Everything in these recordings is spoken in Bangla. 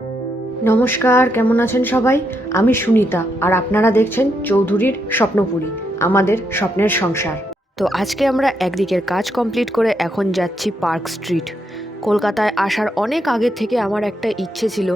নমস্কার, কেমন আছেন সবাই? আমি সুনিতা, আর আপনারা দেখছেন চৌধুরীর স্বপ্নপুরী, আমাদের স্বপ্নের সংসার। তো আজকে আমরা একদিকের কাজ কমপ্লিট করে এখন যাচ্ছি পার্ক স্ট্রিট। কলকাতায় আসার অনেক আগে থেকে আমার একটা ইচ্ছে ছিল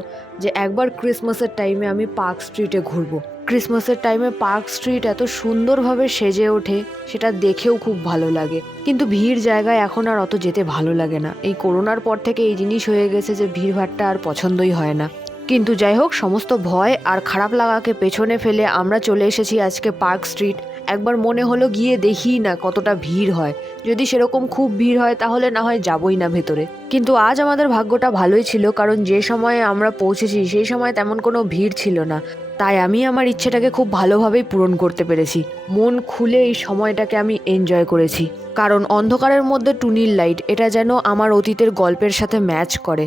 যে একবার ক্রিসমাসের টাইমে আমি পার্ক স্ট্রিটে ঘুরবো। ক্রিসমাসের টাইমে পার্ক স্ট্রিট এত সুন্দরভাবে সেজে ওঠে, সেটা দেখেও খুব ভালো লাগে। কিন্তু ভিড় জায়গায় এখন আর অত যেতে ভালো লাগে না। এই করোনার পর থেকে এই জিনিস হয়ে গেছে যে ভিড়ভাড়টা আর পছন্দই হয় না। কিন্তু যাই হোক, সমস্ত ভয় আর খারাপ লাগাকে পেছনে ফেলে আমরা চলে এসেছি আজকে পার্ক স্ট্রিট। একবার মনে হলো গিয়ে দেখি না কতটা ভিড় হয়। যদি সেরকম খুব ভিড় হয় তাহলে না হয় যাবই না ভেতরে। কিন্তু আজ আমাদের ভাগ্যটা ভালোই ছিল, কারণ যে সময়ে আমরা পৌঁছেছি সেই সময় তেমন কোনো ভিড় ছিল না। তাই আমি আমার ইচ্ছেটাকে খুব ভালোভাবেই পূরণ করতে পেরেছি। মন খুলে এই সময়টাকে আমি এনজয় করেছি, কারণ অন্ধকারের মধ্যে টুনির লাইট, এটা যেন আমার অতীতের গল্পের সাথে ম্যাচ করে।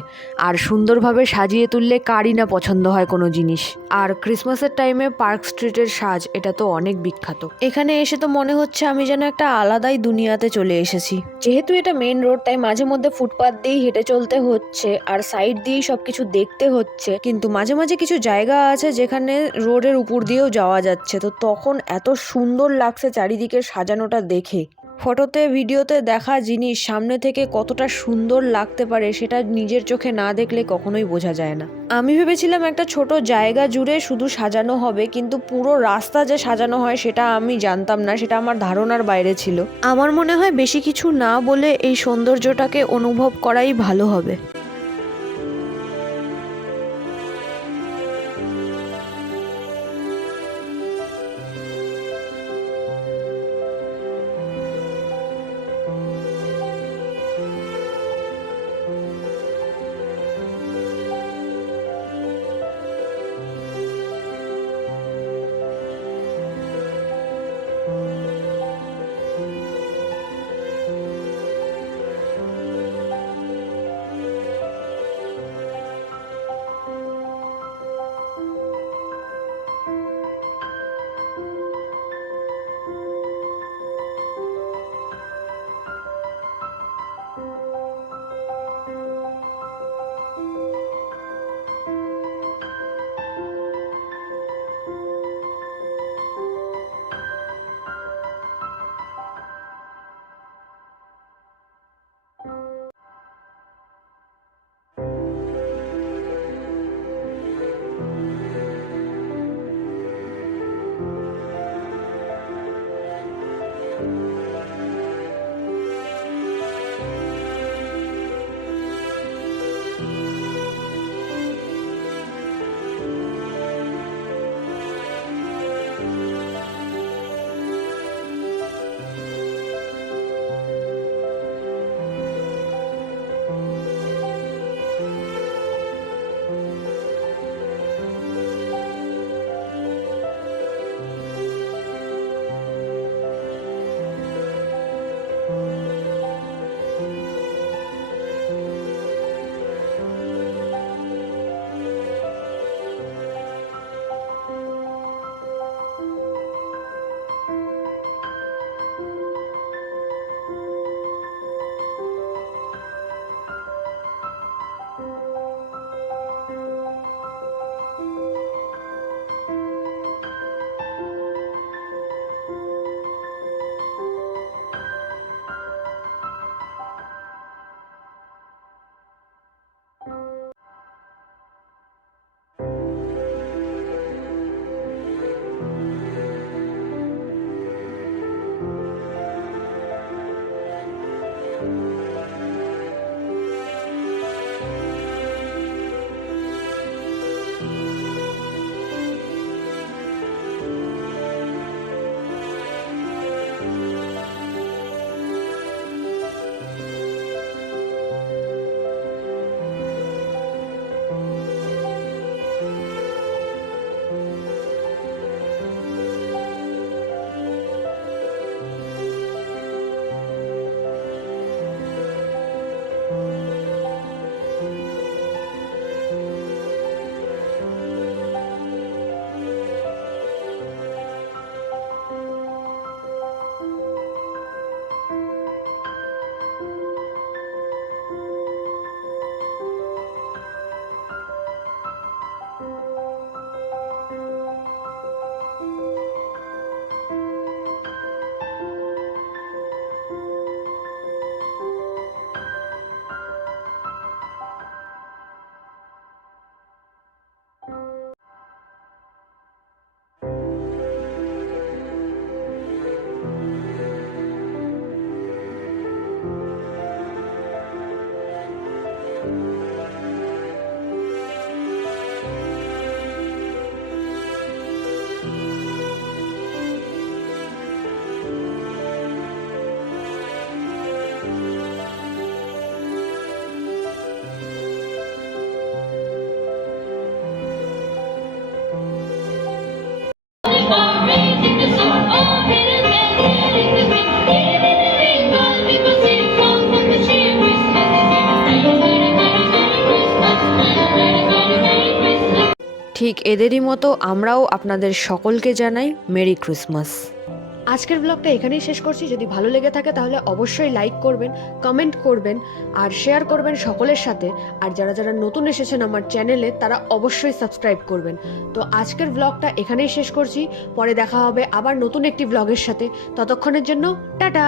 আর সুন্দরভাবে সাজিয়ে তুললে কারই না পছন্দ হয় কোনো জিনিস। আর ক্রিসমাসের টাইমে পার্ক স্ট্রিটের সাজ, এটা তো অনেক বিখ্যাত। এখানে এসে তো মনে হচ্ছে আমি যেন একটা আলাদাই দুনিয়াতে চলে এসেছি। যেহেতু এটা মেন রোড, তাই মাঝে মধ্যে ফুটপাথ দিয়েই হেঁটে চলতে হচ্ছে আর সাইড দিয়েই সবকিছু দেখতে হচ্ছে। কিন্তু মাঝে মাঝে কিছু জায়গা আছে যেখানে রোডের উপর দিয়েও যাওয়া যাচ্ছে, তো তখন এত সুন্দর লাগছে চারিদিকে সাজানোটা দেখে। ফটোতে ভিডিওতে দেখা জিনিস সামনে থেকে কতটা সুন্দর লাগতে পারে সেটা নিজের চোখে না দেখলে কখনোই বোঝা যায় না। আমি ভেবেছিলাম একটা ছোট জায়গা জুড়ে শুধু সাজানো হবে, কিন্তু পুরো রাস্তা যে সাজানো হয় সেটা আমি জানতাম না, সেটা আমার ধারণার বাইরে ছিল। আমার মনে হয় বেশি কিছু না বলে এই সৌন্দর্যটাকে অনুভব করাই ভালো হবে। ঠিক এদেরই মতো আমরাও আপনাদের সকলকে জানাই মেরি ক্রিসমাস। আজকের ব্লগটা এখানেই শেষ করছি। যদি ভালো লেগে থাকে তাহলে অবশ্যই লাইক করবেন, কমেন্ট করবেন আর শেয়ার করবেন সকলের সাথে। আর যারা যারা নতুন এসেছেন আমার চ্যানেলে তারা অবশ্যই সাবস্ক্রাইব করবেন। তো আজকের ব্লগটা এখানেই শেষ করছি। পরে দেখা হবে আবার নতুন একটি ব্লগের সাথে। ততক্ষণের জন্য টাটা।